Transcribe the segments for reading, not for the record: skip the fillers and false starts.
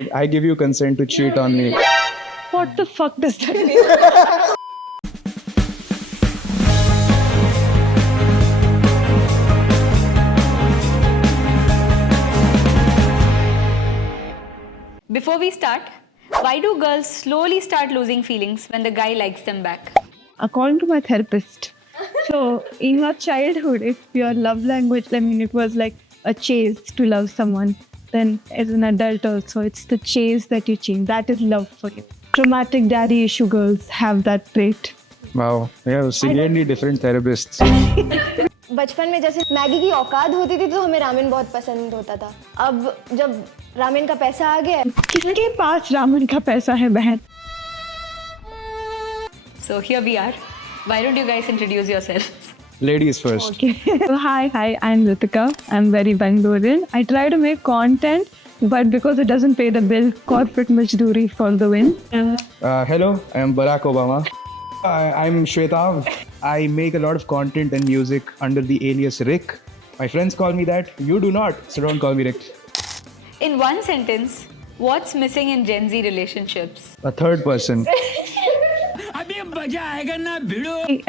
I give you consent to cheat on me. What the fuck does that mean? Before we start, why do girls slowly start losing feelings when the guy likes them back? According to my therapist, so in your childhood, if your love language, I mean, it was like a chase to love someone, then as an adult also, it's the chase that you change. That is love for you. Traumatic daddy issue girls have that trait. Wow. Yeah, severely different therapists. बचपन में जैसे Maggi की औकात होती थी तो हमें ramen बहुत पसंद होता था. अब जब रामेन का पैसा आ गया किसके पास रामन का पैसा है बहन? So here we are. Why don't you guys introduce yourselves? Ladies first. Okay. So hi, I'm Ritika. I'm very Bangalorean. I try to make content, but because it doesn't pay the bill, corporate majdoori for the win. Hello, I am Barack Obama. I'm Shweta. I make a lot of content and music under the alias Rick. My friends call me that. You do not, so don't call me Rick. In one sentence, what's missing in Gen Z relationships? A third person. I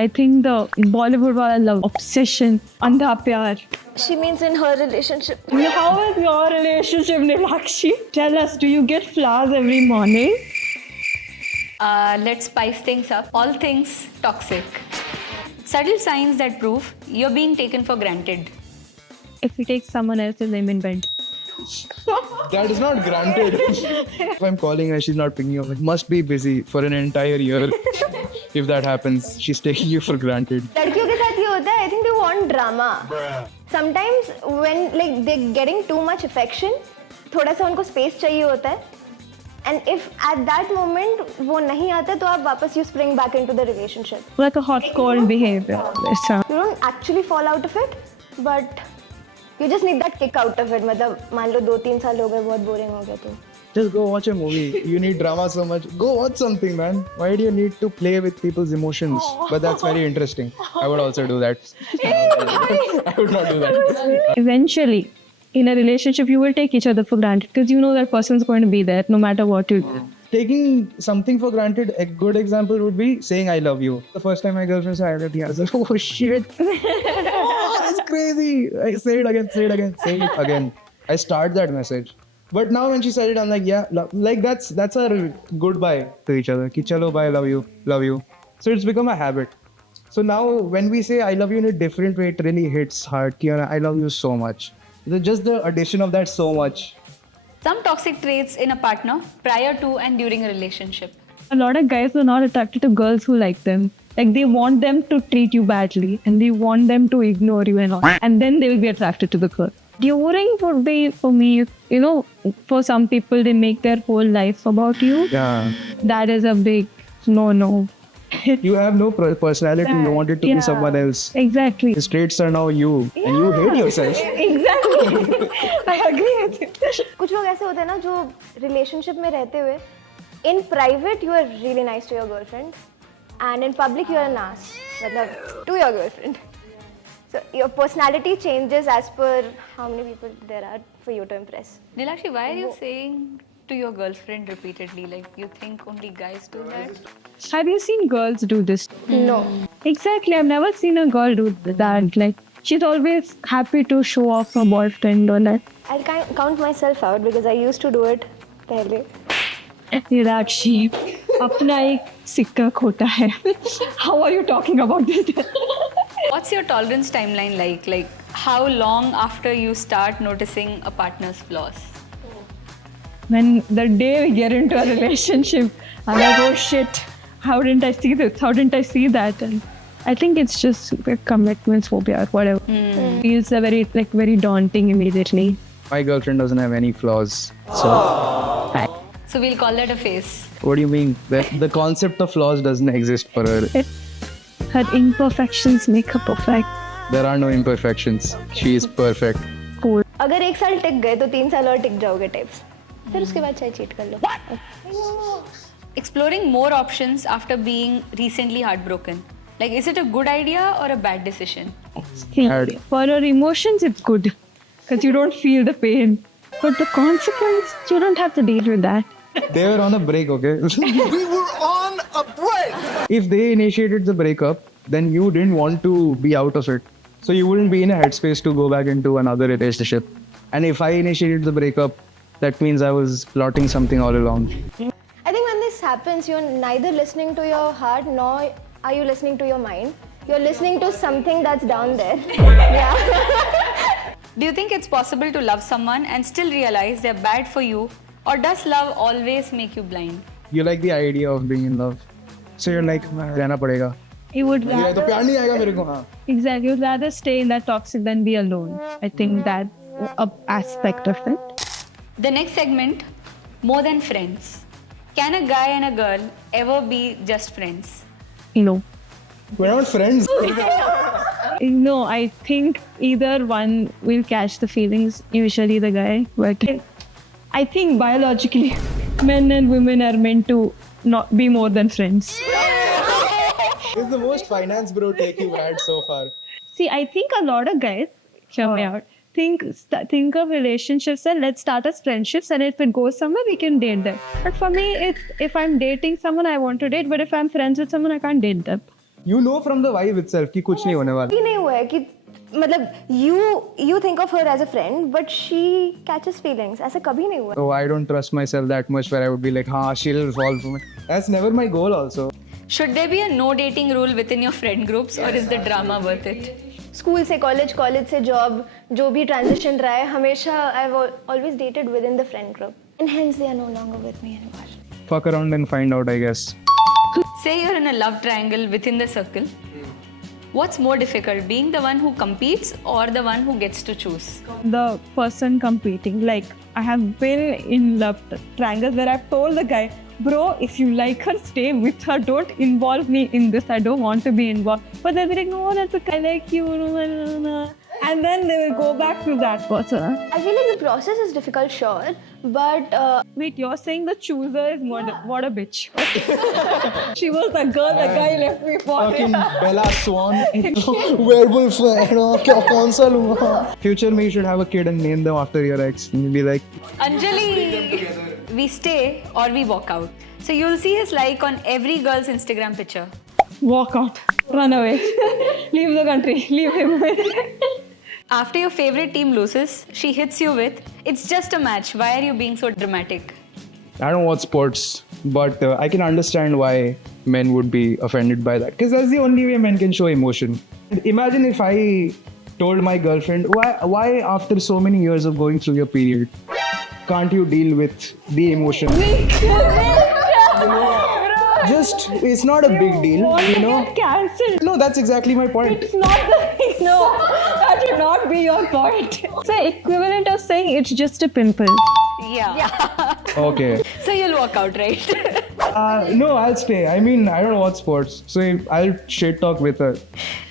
think the Bollywood wala love obsession, andha pyar. She means in her relationship. How is your relationship, Nilakshi? Tell us, do you get flowers every morning? Let's spice things up. All things toxic. Subtle signs that prove you're being taken for granted. If you take someone else's name in bed. That is not granted. If I'm calling her, she's not picking up. It must be busy for an entire year. If that happens, she's taking you for granted. लड़कियों के साथ ये होता है. I think they want drama. Sometimes when like they're getting too much affection, थोड़ा सा उनको space चाहिए होता है. And if at that moment वो नहीं आता तो आप वापस you spring back into the relationship. Like a hot cold behavior. You don't actually fall out of it, but you just need that kick out of it. मतलब मान लो 2-3 साल हो गए बहुत boring हो गया तो. Just go watch a movie. You need drama so much. Go watch something, man. Why do you need to play with people's emotions? But that's very interesting. I would also do that. I would not do that. Eventually, in a relationship, you will take each other for granted because you know that person's going to be there no matter what you do. Taking something for granted, a good example would be saying I love you. The first time my girlfriend said I love you, I was like, oh shit. Oh, that's crazy. I say it again. I start that message. But now when she said it, I'm like, yeah, like that's our goodbye to each other. Ki chalo bye, love you. So it's become a habit. So now when we say I love you in a different way, it really hits hard. Ki, I love you so much. Just the addition of that so much. Some toxic traits in a partner prior to and during a relationship. A lot of guys are not attracted to girls who like them. Like they want them to treat you badly and they want them to ignore you and all. And then they will be attracted to the girl. During would be for me, you know, for some people they make their whole life about you. Yeah. That is a big no. You have no personality. You want it to be someone else. Exactly. His traits are now you, and you hate yourself. Exactly. I agree with you. कुछ लोग ऐसे होते हैं ना जो relationship में रहते हुए in private you are really nice to your girlfriend and in public you are an ass मतलब to your girlfriend. So your personality changes as per how many people there are for you to impress. Nilakshi, why are you saying to your girlfriend repeatedly? Like, you think only guys do that? Have you seen girls do this? No. Exactly. I've never seen a girl do that. Like, she's always happy to show off her boyfriend or that. I'll count myself out because I used to do it पहले. Nirakshi, अपना एक सिक्का खोटा है. How are you talking about this? What's your tolerance timeline like? Like, how long after you start noticing a partner's flaws? When the day we get into a relationship, I'm like, oh shit, how didn't I see this? How didn't I see that? And I think it's just the commitments phobia or whatever. Feels very daunting immediately. My girlfriend doesn't have any flaws. So we'll call that a phase. What do you mean? The concept of flaws doesn't exist for her. Her imperfections make her perfect. There are no imperfections. She is perfect. Cool. अगर 1 साल टिक गए तो 3 साल और टिक जाओगे types. फिर उसके बाद चाहे चीट कर लो. Exploring more options after being recently heartbroken. Like, is it a good idea or a bad decision? For her emotions, it's good because you don't feel the pain. But the consequence, you don't have to deal with that. They were on a break, okay? We were on a break. If they initiated the breakup, then you didn't want to be out of it. So you wouldn't be in a headspace to go back into another relationship. And if I initiated the breakup, that means I was plotting something all along. I think when this happens, you're neither listening to your heart nor are you listening to your mind. You're listening to something that's down there. Yeah. Do you think it's possible to love someone and still realize they're bad for you? Or does love always make you blind? You like the idea of being in love. So you're like, रहना पड़ेगा. You would तो rather, प्यार नहीं आएगा मेरे को, हाँ. exactly, you'd rather stay in that toxic than be alone. I think that aspect of it. The next segment, more than friends. Can a guy and a girl ever be just friends? No. We're not friends. No, I think either one will catch the feelings, usually the guy. But I think biologically, men and women are meant to not be more than friends. It's the most finance bro take you've had so far. See, I think a lot of guys, hear me out, think of relationships and let's start as friendships, and if it goes somewhere, we can date them. But for me, it's if I'm dating someone, I want to date, but if I'm friends with someone, I can't date them. You know from the vibe itself कि कुछ नहीं होने वाला. ही नहीं हुआ है कि मतलब you think of her as a friend but she catches feelings. ऐसा कभी नहीं हुआ. Oh, I don't trust myself that much where I would be like, हाँ, she'll fall for me. That's never my goal also. Should there be a no dating rule within your friend groups, or is the drama worth it? School से college, college से job, जो भी transition रहा है, हमेशा I've always dated within the friend group, and hence they are no longer with me anymore. Fuck around and find out, I guess. Say you're in a love triangle within the circle. What's more difficult, being the one who competes or the one who gets to choose? The person competing. Like, I have been in love triangles where I've told the guy, bro, if you like her, stay with her. Don't involve me in this. I don't want to be involved. But they'll be like, no, that's okay. I like you. And then they will go back to that person. I feel like the process is difficult, sure, but Wait, you're saying the chooser is what a bitch. She was the girl the guy left me for. Fucking Bella Swan. Werewolf. कौन सा लूँगा? Future में you should have a kid and name them after your ex. And you'll be like, Anjali, we stay or we walk out. So you'll see his like on every girl's Instagram picture. Walk out. Run away. Leave the country. Leave him. After your favorite team loses, she hits you with, it's just a match. Why are you being so dramatic? I don't watch sports, but I can understand why men would be offended by that. Because that's the only way men can show emotion. Imagine if I told my girlfriend, why after so many years of going through your period, can't you deal with the emotion? Just, it's not a big deal, you know? Cancelled. No, that's exactly my point. It's not the. No, that should not be your point. It's the equivalent of saying it's just a pimple. Yeah. Okay. So you'll walk out, right? No, I'll stay. I mean, I don't watch sports, so I'll shit talk with her.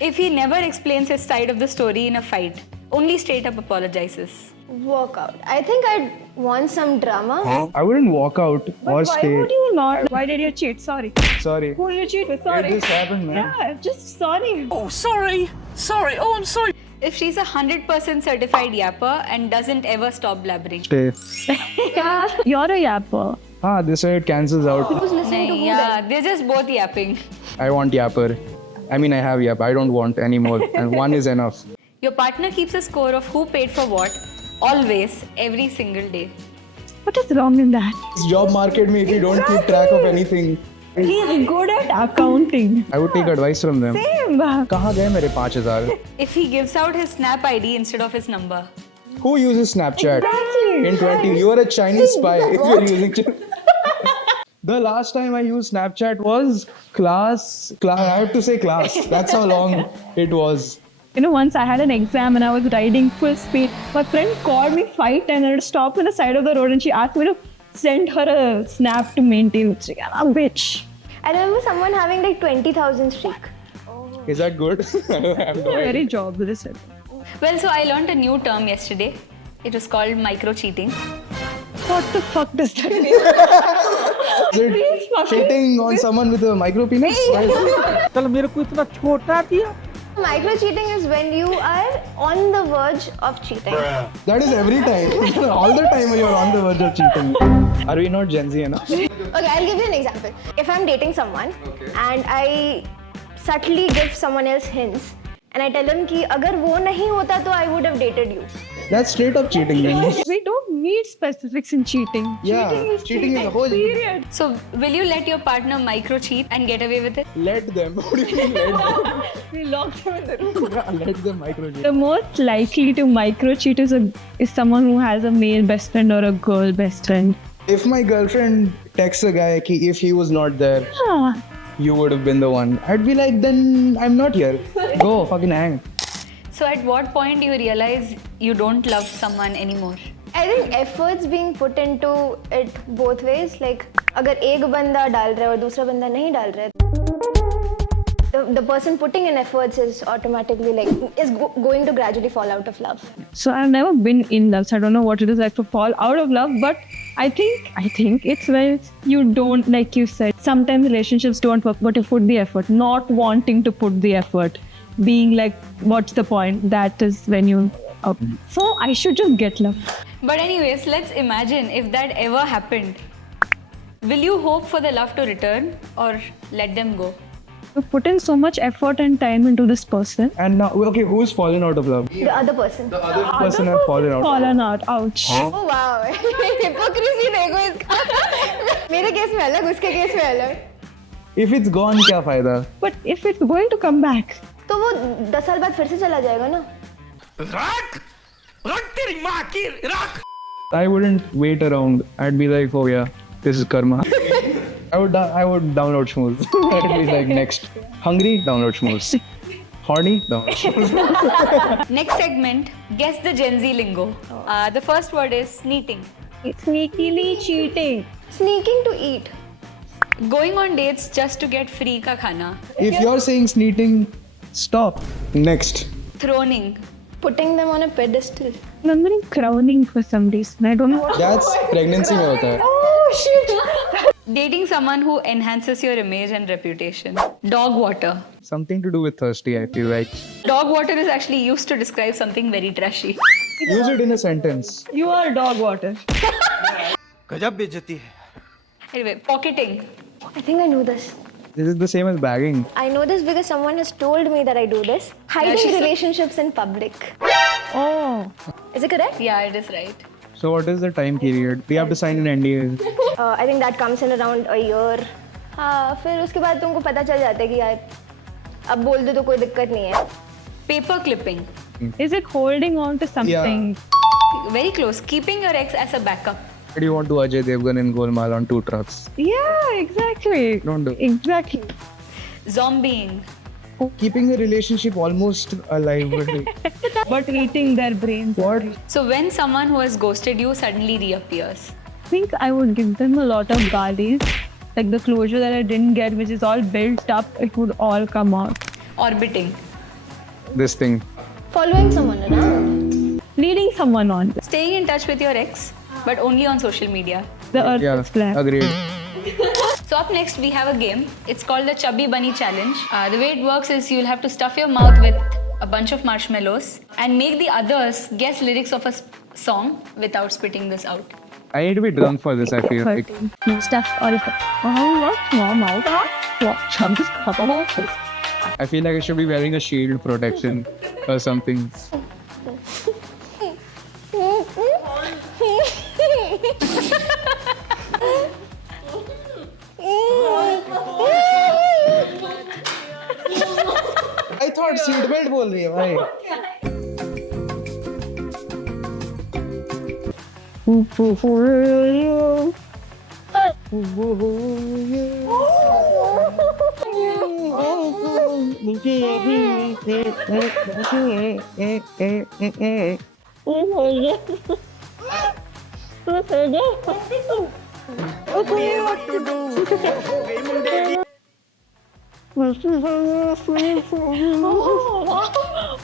If he never explains his side of the story in a fight, only straight up apologizes. walk out. I think I'd want some drama. I wouldn't walk out or Why stay. would you not? Why did you cheat? Sorry. Sorry. Who did you cheat with? Sorry. It just happened, man. Yeah, just sorry. Oh, sorry. Sorry. Oh, I'm sorry. If she's a 100% certified yapper and doesn't ever stop blabbering. Stay. You're a yapper. This way it cancels out. Who's listening to who Yeah, then? they're just both yapping. I want yapper. I mean, I have yap. I don't want any more. And one is enough. Your partner keeps a score of who paid for what, always, every single day. What is wrong in that? It's job market me if you don't keep track of anything. He's good at accounting. I would take advice from them. Same. कहाँ गए मेरे 5,000? If he gives out his Snap ID instead of his number. Who uses Snapchat? Exactly. In 20, you are a Chinese spy if you're using. The last time I used Snapchat was class. I have to say class. That's how long it was. You know, once I had an exam and I was riding full speed. My friend called me 5 times and I stopped on the side of the road and she asked me to send her a snap to maintain. It's like, I'm a bitch. I remember someone having like 20,000 streak. Is that good? I don't have no idea. Very jobless. Well, so I learned a new term yesterday. It was called micro cheating. What the fuck does that mean? Is it shitting on someone with a micro penis? चल मेरे को इतना छोटा दिया Micro cheating is when you are on the verge of cheating. That is every time. All the time you're on the verge of cheating. Are we not Gen Z enough? Okay, I'll give you an example. If I'm dating someone and I subtly give someone else hints and I tell him कि अगर वो नहीं होता तो I would have dated you. That's straight up cheating, man. We don't need specifics in cheating. Yeah, cheating is a whole. Period. So, will you let your partner micro cheat and get away with it? Let them. What do you mean let them? We locked him in the room. Yeah, let them micro cheat. The most likely to micro cheat is someone who has a male best friend or a girl best friend. If my girlfriend texts a guy ki if he was not there, you would have been the one. I'd be like, then I'm not here. Go fucking hang. So, at what point do you realize you don't love someone anymore? I think efforts being put into it both ways. Like अगर एक बंदा डाल रहा है और दूसरा बंदा नहीं डाल रहा है, the person putting in efforts is automatically going to gradually fall out of love. So I've never been in love, so I don't know what it is like to fall out of love. But I think it's when you don't, like you said, sometimes relationships don't work, but you put the effort. Not wanting to put the effort, being like, what's the point? That is when you. So I should just get love. But, anyways, let's imagine if that ever happened. Will you hope for the love to return or let them go? You put in so much effort and time into this person. And now, okay, who's fallen out of love? The other person. The other person has fallen out. Fallen out. Ouch. Oh wow. Hypocrisy देखो इसका. मेरे case में अलग, उसके case में अलग. If it's gone, क्या फायदा? But if it's going to come back, तो वो 10 साल बाद फिर से चला जाएगा ना. Rock! Rock तेरी माँ की rock! I wouldn't wait around. I'd be like, oh yeah, this is karma. I would download Schmooze. I'd be like, next. Hungry? Download Schmooze. Horny? Download Schmooze. Next segment, guess the Gen Z lingo. The first word is sneaking. sneakily cheating. Sneaking to eat. Going on dates just to get free ka khana. If you're saying sneaking, stop. Next. Throning. Putting them on a pedestal. Remembering crowning for some reason. I don't know what. That's pregnancy में होता है. Oh shit. Dating someone who enhances your image and reputation. Dog water. Something to do with thirsty, I feel like. Dog water is actually used to describe something very trashy. Use it in a sentence. You are dog water. गजब बेइज्जती है. Anyway, pocketing. I think I know this. This is the same as bagging. I know this because someone has told me that I do this. Hiding she said- relationships in public. Oh. Is it correct? Yeah, it is right. So what is the time period? We have to sign an NDA. I think that comes in around a year. हाँ, फिर उसके बाद तुमको पता चल जाता है कि यार अब बोल दो तो कोई दिक्कत नहीं है. Paper clipping. Is it holding on to something? Very close. Keeping your ex as a backup. What do you want to Ajay Devgan and Golmaal on 2 trucks? Yeah, exactly. Don't do. Exactly. Zombieing. Keeping a relationship almost alive. But eating their brains. What? So when someone who has ghosted you suddenly reappears. I think I would give them a lot of galis. Like the closure that I didn't get, which is all built up, it would all come out. Orbiting. This thing. Following someone around. Leading someone on. Staying in touch with your ex, but only on social media. The earth Yeah, is flat. agreed. So up next we have a game. It's called the Chubby Bunny Challenge. The way it works is you'll have to stuff your mouth with a bunch of marshmallows and make the others guess lyrics of a song without spitting this out. I need to be drunk for this, I feel like. Stuff all of it. Oh, what? Small mouth. What? Just couple of things. I feel like I should be wearing a shield protection or something. I thought seatbelt बोल रही है भाई.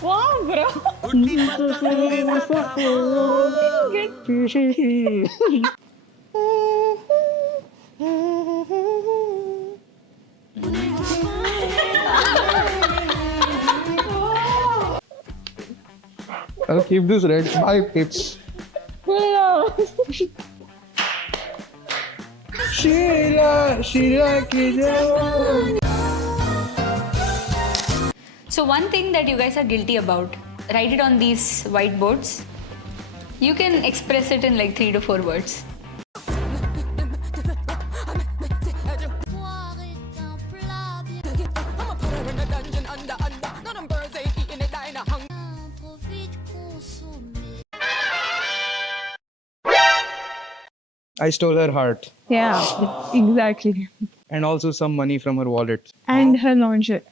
Wow, bro. I'll keep this red. Bye, peeps. So one thing that you guys are guilty about, write it on these whiteboards. You can express it in like 3 to 4 words. I stole her heart Yeah, exactly. and also some money from her wallet. And her lingerie.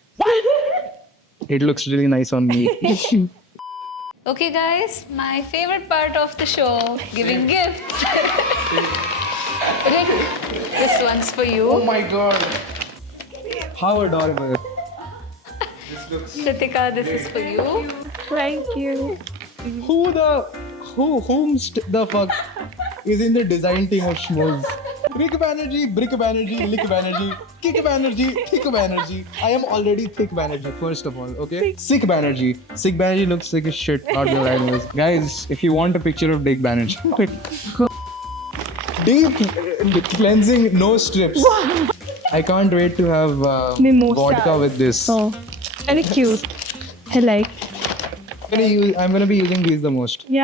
It looks really nice on me. Okay guys, my favorite part of the show, giving gifts. Rick, this one's for you. Oh my god. How adorable. Ritika, this is for you. Thank you. Whom the fuck is in the design team of schmooze? Rick Banerjee, Brick Banerjee, Lick Banerjee, Kick Banerjee, Thick Banerjee. I am already Thick Banerjee, first of all, okay? Sick Banerjee. Sick Banerjee looks sick as shit out there, anyways. Guys, if you want a picture of Dick Banerjee, deep cleansing, no strips. I can't wait to have Mimosa. vodka with this. Oh, very cute. I like. I'm gonna be using these the most. Yeah.